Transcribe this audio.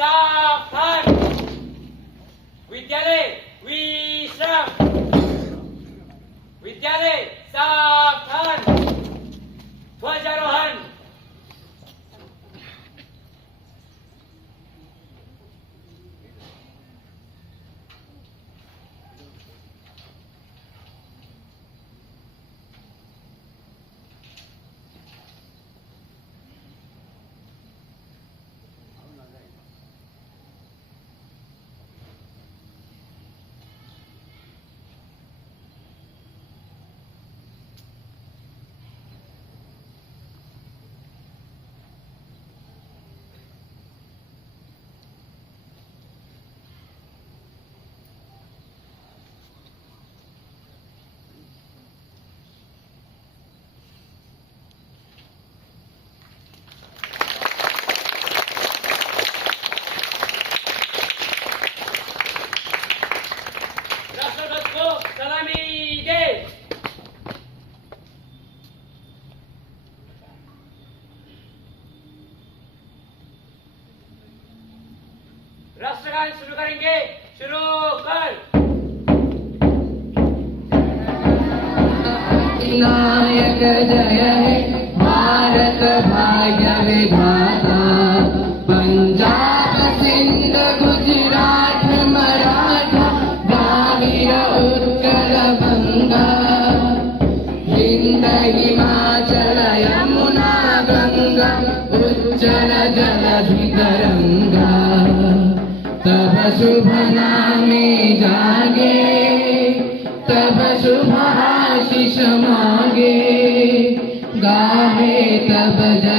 सावधान. विद्यालय विश्राम. विद्यालय सावधान. ध्वजारोहण. सलामी दे. राष्ट्रगान शुरू करेंगे. शुरू कर. नायक जय हे भारत भाग्य विधाता. पंजाब सिंध गुजरात मराठा द्राविड उत्कल बंगा. हिंद हिमाचल यमुना गंगा उज्जल जलधि तरंगा. तब शुभ नामे जागे तब शुभ आशीष मांगे. गाहे तब